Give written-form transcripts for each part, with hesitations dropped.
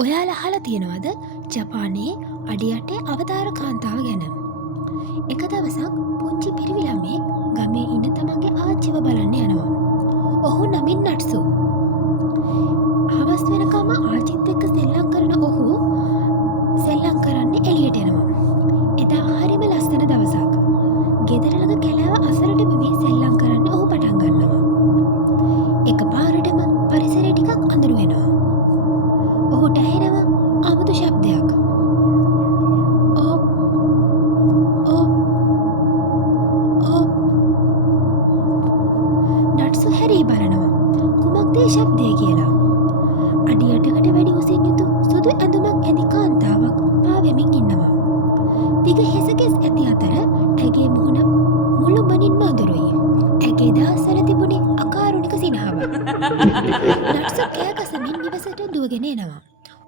ඔයාලා අහලා තියෙනවද ජපානයේ අඩියටේ අවතාර කාන්තාව ගැන? එක දවසක් පුංචි පිරිමි ළමයෙක් ගමේ ඉන්න තමන්ගේ ආච්චිව බලන්න යනවා. ඔහු නමින් නට්සු. හවස් වෙනකම ආච්චිත් එක්ක සෙල්ලම් කරන ඔහු සෙල්ලම් කරන්න එළියට එනවා. එදා හරිම ලස්සන දවසක්. ගෙදර ළඟ කැලෑව අසලටම මේ සෙල්ලම් කරන්න ඔහු පටන් ගන්නවා. එකපාරටම පරිසරය ටිකක් අඳුර වෙනවා. ඔහුට ඇහෙනවා අමුතු ශබ්දයක්. ඔප් ඔප් ඔප්. නට්සු හැරී බලනවා කුමක්ද ඒ ශබ්දය කියලා. අඩියටකට වැඩි උසින් යුතු සුදු ඇඳුමක් ඇති කාන්තාවක් පාවෙමින් ඉන්නවා. දිග හිසකෙස් ඇති අතර ඇගේ මුහුණ මුළුමනින්ම අඳුරුයි. ඇගේ දහස්වල තිබුණේ අකාරුණික සිනහවක්. නට්සු කෑ ගසමින් නිවසට දුවගෙන එනවා.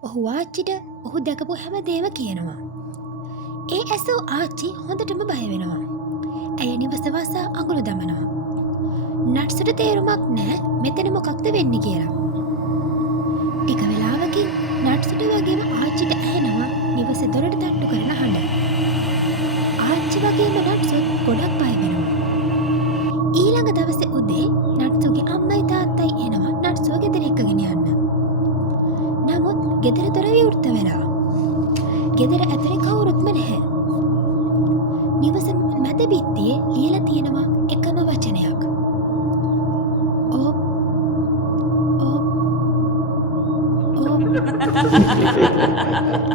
ඔහු ආච්චිට ඔහු දැකපු හැමදේම කියනවා. ඒ ඇසූ ආච්චි හොඳටම බය වෙනවා. ඇය නිවස වසා අඟුරු දමනවා. නට්සුට තේරුමක් නෑ මෙතන මොකක්ද වෙන්නේ කියලා. ටික වෙලාවකින් නට්සුට වගේම ආච්චිට ඇහෙනවා නිවස දොරට තට්ටු කරන හඬ. ආච්චි වගේම නට්සුත් ගොඩක් බය වෙනවා. ඊළඟ දවසේ උදේ නට්සුගේ අම්මයි තාත්තයි එනවා නට්සුව ගෙදර එක්කගෙන යන්න. නමුත් ගෙදර දොර විවෘත වෙලා. ගෙදර ඇතුලේ කවුරුත්ම නැහැ. නිවස මැද බිත්තියේ ලියලා තියෙනවා එකම වචනයක්. ඔප් ඔප් ඔප්.